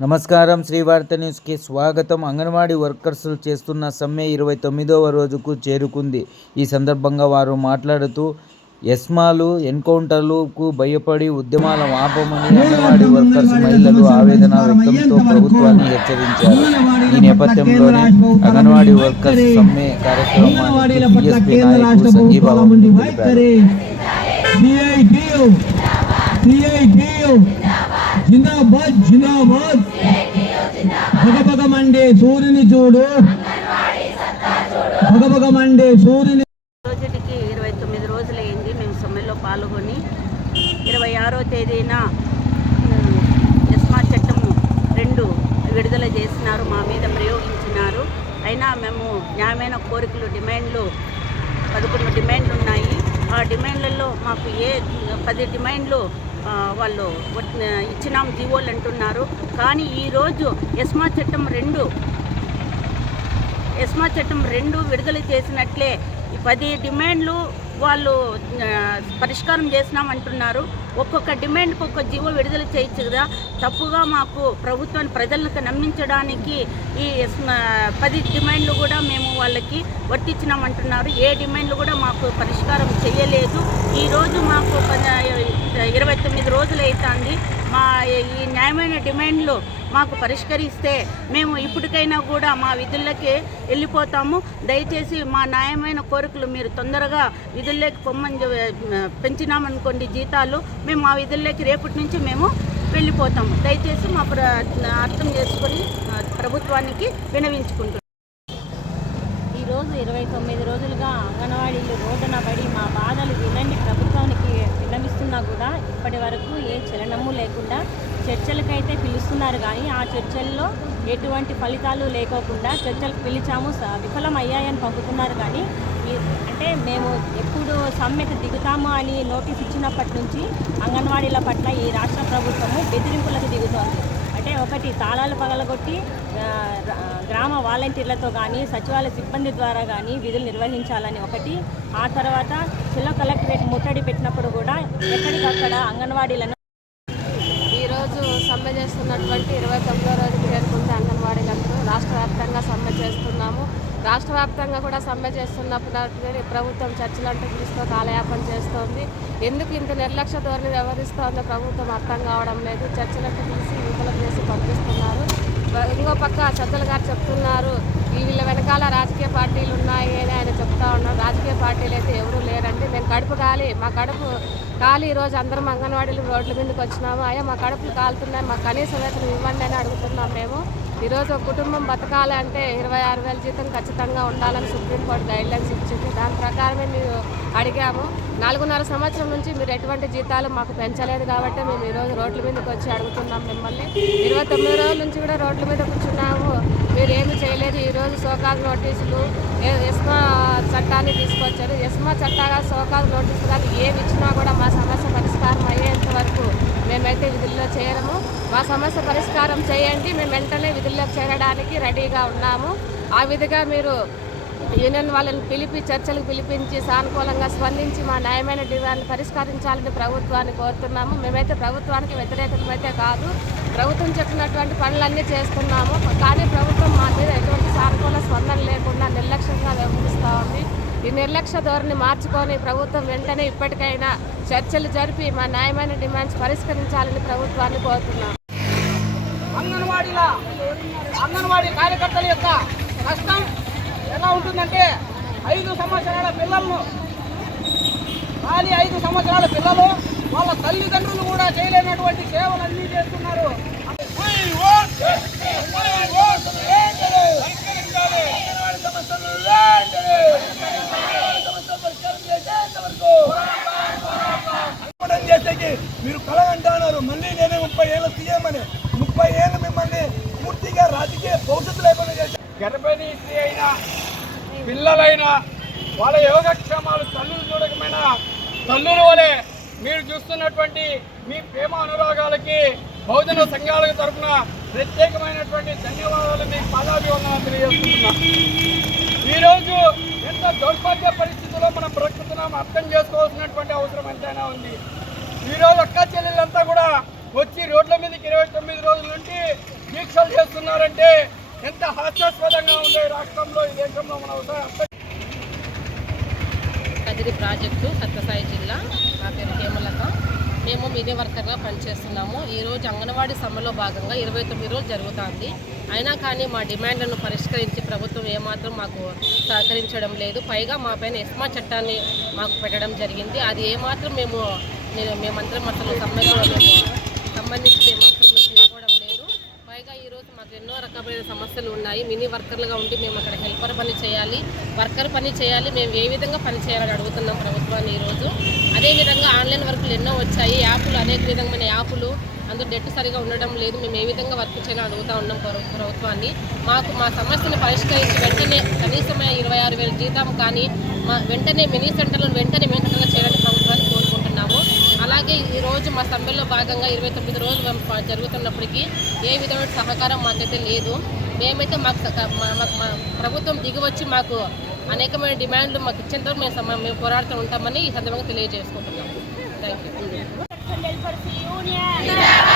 నమస్కారం. శ్రీవార్త న్యూస్కి స్వాగతం. అంగన్వాడీ వర్కర్స్లు చేస్తున్న సమ్మె ఇరవై తొమ్మిదవ రోజుకు చేరుకుంది. ఈ సందర్భంగా వారు మాట్లాడుతూ ఎస్మాలు ఎన్కౌంటర్లకు భయపడి ఉద్యమాల ఆపమని అంగన్వాడీ వర్కర్స్ మహిళలు ఆవేదన వ్యక్తంతో ప్రభుత్వాన్ని హెచ్చరించారు. ఈ నేపథ్యంలోనే అంగన్వాడీ వర్కర్స్ సమ్మె కార్యక్రమానికి బీఎస్పీ నాయకుడు సంఘీభావం తెలిపారు జిందాబాద్ జిందాబాద్. మండే సూర్యుని చూడు. భగభగ మండే సూర్యుని రోజుటికి ఇరవై తొమ్మిది రోజులైంది. మేము సమ్మెలో పాల్గొని ఇరవై ఆరో తేదీన ఎస్మా చట్టము రెండు విడుదల చేసినారు మా మీద ప్రయోగించినారు. అయినా మేము న్యాయమైన కోరికలు డిమాండ్లు పదకొండు డిమాండ్లు ఉన్నాయి ఆ డిమాండ్లలో మాకు ఏ పది డిమాండ్లు వాళ్ళు ఇచ్చినాం జీవోలు అంటున్నారు. కానీ ఈరోజు ఎస్మా చట్టం రెండు ఎస్మా చట్టం రెండు విడుదల చేసినట్లే పది డిమాండ్లు వాళ్ళు పరిష్కారం పరిష్కారం చేసినామంటున్నారు ఒక్కొక్క డిమాండ్కి ఒక్క జీవో విడుదల చేయొచ్చు కదా. తప్పుగా మాకు ప్రభుత్వాన్ని ప్రజలకు నమ్మించడానికి ఈ ఎస్మా పది డిమాండ్లు కూడా మేము వారికి వర్తించినామంటున్నారు. ఏ డిమాండ్లు కూడా మాకు పరిష్కారం చేయలేదు. ఈరోజు మాకు ఇరవై తొమ్మిది రోజులు అవుతుంది మా ఈ న్యాయమైన డిమాండ్లు మాకు పరిష్కరిస్తే మేము ఇప్పటికైనా కూడా మా విధుల్లోకి వెళ్ళిపోతాము. దయచేసి మా న్యాయమైన కోరికలు మీరు తొందరగా విధుల్లోకి పొమ్మని పెంచినామనుకోండి జీతాలు. మేము మా విధుల్లోకి రేపటి నుంచి మేము వెళ్ళిపోతాము. దయచేసి మా ప్ర అర్థం చేసుకొని ప్రభుత్వానికి వినవించుకుంటున్నాం. ఈరోజు ఇరవై తొమ్మిది రోజులుగా అంగన్వాడీలు రోడ్డున పడి మా బాధలు వినండి. ప్రభుత్వానికి విన్నవిస్తున్నా కూడా ఇప్పటి వరకు ఏ చలనము లేకుండా చర్చలకైతే పిలుస్తున్నారు కానీ ఆ చర్చల్లో ఎటువంటి ఫలితాలు లేకోకుండా చర్చలకు పిలిచాము. స- విఫలం అయ్యాయని పంపుతున్నారు కానీ అంటే మేము ఎప్పుడు సమ్మెకు దిగుతాము అని నోటీస్ ఇచ్చినప్పటి నుంచి అంగన్వాడీల పట్ల ఈ రాష్ట్ర ప్రభుత్వము బెదిరింపుల ఒకటి తాళాలు పగలగొట్టి గ్రామ వాలంటీర్లతో కానీ సచివాలయ సిబ్బంది ద్వారా కానీ విధులు నిర్వహించాలని ఒకటి. ఆ తర్వాత జిల్లా కలెక్టరేట్ ముట్టడి పెట్టినప్పుడు కూడా ఎక్కడికక్కడ అంగన్వాడీలను సమ్మె చేస్తున్నటువంటి ఇరవై తొమ్మిదో రోజు చేరుకుంటే అంగన్వాడీలందరూ రాష్ట్ర వ్యాప్తంగా సమ్మె చేస్తున్నాము. రాష్ట్ర వ్యాప్తంగా కూడా సమ్మె చేస్తున్నప్పుడు ప్రభుత్వం చర్చలంటూ పిలుస్తూ కాలయాపన చేస్తోంది. ఎందుకు ఇంత నిర్లక్ష్య ధోరణి వ్యవహరిస్తోందో ప్రభుత్వం అర్థం కావడం లేదు. చర్చలంటూ పిలిచి విఫలం చేసి పంపిస్తున్నారు. ఇంకో పక్క సజ్జల గారు చెప్తున్నారు ఈ వీళ్ళ వెనకాల రాజకీయ పార్టీలు ఉన్నాయి అని ఆయన చెప్తా ఉన్నారు. రాజకీయ పార్టీలు అయితే ఎవరూ లేరండి. మేము కడుపు కాలి మా కడుపు కాలి ఈరోజు అందరం అంగన్వాడీలు రోడ్ల మీదకి వచ్చినాము. అయ్యా మా కడుపులు కాలుతున్నాయి మా కనీస వేతనం ఇవ్వండి అని అడుగుతున్నాం మేము. ఈరోజు ఒక కుటుంబం బతకాలంటే ఇరవై ఆరు వేల జీతం ఖచ్చితంగా ఉండాలని సుప్రీంకోర్టు గైడ్లైన్స్ ఇచ్చింది. దాని ప్రకారమే మీరు అడిగాము. నాలుగున్నర సంవత్సరం నుంచి మీరు ఎటువంటి జీతాలు మాకు పెంచలేదు కాబట్టి మేము ఈరోజు రోడ్ల మీదకి వచ్చి అడుగుతున్నాం మిమ్మల్ని. ఇరవై తొమ్మిది రోజుల నుంచి కూడా రోడ్ల మీద కూర్చున్నాము. మీరు ఏమి చేయలేదు. ఈరోజు సోకాజ్ నోటీసులు ఏ- ఎస్మా చట్టాన్ని తీసుకొచ్చారు. ఎస్మా చట్టాగా సోకాజ్ నోటీసులు కానీ ఏమి ఇచ్చినా కూడా మా సమస్య పరిష్కారం అయ్యేంత వరకు మేమైతే విధుల్లో చేరము. మా సమస్య పరిష్కారం చేయండి. మేము వెంటనే విధుల్లో చేరడానికి రెడీగా ఉన్నాము. ఆ విధిగా మీరు యూనియన్ వాళ్ళని పిలిపి చర్చలకు పిలిపించి సానుకూలంగా స్పందించి మా న్యాయమైన డిమాండ్లు పరిష్కరించాలని ప్రభుత్వాన్ని కోరుతున్నాము. మేమైతే ప్రభుత్వానికి వ్యతిరేకమైతే కాదు. ప్రభుత్వం చెప్పినటువంటి పనులన్నీ చేస్తున్నాము. కానీ ప్రభుత్వం మా మీద ఎటువంటి సానుకూల స్పందన లేకుండా నిర్లక్ష్యంగా వ్యవహరిస్తూ ఉంది. ఈ నిర్లక్ష్య ధోరణి మార్చుకొని ప్రభుత్వం వెంటనే ఇప్పటికైనా చర్చలు జరిపి మా న్యాయమైన డిమాండ్స్ పరిష్కరించాలని ప్రభుత్వాన్ని కోరుతున్నాము. అంగన్వాడీల అంగన్వాడీ కార్యకర్తల యొక్క కష్టం ఎలా ఉంటుందంటే ఐదు సంవత్సరాల పిల్లలను ఖాళీ ఐదు సంవత్సరాల పిల్లలు వాళ్ళ తల్లిదండ్రులు కూడా చేయలేనటువంటి సేవలు అన్నీ చేస్తున్నారు చేసేకి మీరు కలగంటున్నారు మళ్ళీ నేనే ముప్పై ఏళ్ళు సీఎం అని. ముప్పై ఏళ్ళు మిమ్మల్ని పూర్తిగా రాజకీయ భవిష్యత్తు లేకుండా గర్భిణీ స్త్రీ అయినా పిల్లలైనా వాళ్ళ యోగక్షేమాలు తల్లులు చూడకమైన తల్లుల వలె మీరు చూస్తున్నటువంటి మీ ప్రేమ అనురాగాలకి బహుజన సంఘాలకు తరఫున ప్రత్యేకమైనటువంటి ధన్యవాదాలు మీకు పాదాభివందనాలు తెలియజేస్తున్నా ఈరోజు ఎంత దౌర్భాగ్య పరిస్థితుల్లో మనం ప్రకృతిని అర్థం చేసుకోవాల్సినటువంటి అవసరం ఎంతైనా ఉంది. ఈరోజు అక్క చెల్లెలంతా కూడా వచ్చి రోడ్ల మీదకి ఇరవై తొమ్మిది రోజుల నుండి దీక్షలు చేస్తున్నారంటే ఎంత హాస్యాస్పదంగా ఉంది రాష్ట్రంలో ఈ దేశంలో మన కదిరి ప్రాజెక్టు సత్యసాయి జిల్లా నా పేరు హేమలత మేము మీడియా వర్కర్గా పనిచేస్తున్నాము ఈరోజు అంగన్వాడీ సమ్మెలో భాగంగా ఇరవై తొమ్మిది రోజులు జరుగుతుంది అయినా కానీ మా డిమాండ్లను పరిష్కరించి ప్రభుత్వం ఏమాత్రం మాకు సహకరించడం లేదు పైగా మా పైన ఎస్మా చట్టాన్ని మాకు పెట్టడం జరిగింది అది ఏమాత్రం మేము నేను- మేమందరం అసలు సమ్మెలో సంబంధించి మేము అసలు మేము తీసుకోవడం లేదు పైగా ఈరోజు మాకు రకమైన సమస్యలు ఉన్నాయి. మినీ వర్కర్లుగా ఉండి మేము అక్కడ హెల్పర్ పని చేయాలి. వర్కర్ పని చేయాలి. మేము ఏ విధంగా పని చేయాలని అడుగుతున్నాం ప్రభుత్వాన్ని ఈరోజు. అదేవిధంగా ఆన్లైన్ వర్కులు ఎన్నో వచ్చాయి. యాప్లు అనేక విధమైన యాప్లు అందులో డెట్ సరిగా ఉండడం లేదు. మేము ఏ విధంగా వర్క్ చేయాలని అడుగుతూ ఉన్నాం ప్రభుత్వాన్ని. మాకు మా సమస్యను పరిష్కరించి వెంటనే కనీసం ఇరవై ఆరు వేల జీతం కానీ మా వెంటనే మినీ సెంటర్లను వెంటనే మేము సెంటర్లో చేయడానికి అలాగే ఈ రోజు మా సమ్మెలో భాగంగా ఇరవై తొమ్మిది రోజులు జరుగుతున్నప్పటికీ ఏ విధమైన సహకారం మాకైతే లేదు. మేమైతే మాకు మాకు మా ప్రభుత్వం దిగివచ్చి మాకు అనేకమైన డిమాండ్లు మాకు ఇచ్చేంత మేము మేము పోరాడుతూ ఉంటామని ఈ సందర్భంగా తెలియజేసుకుంటున్నాం. Thank you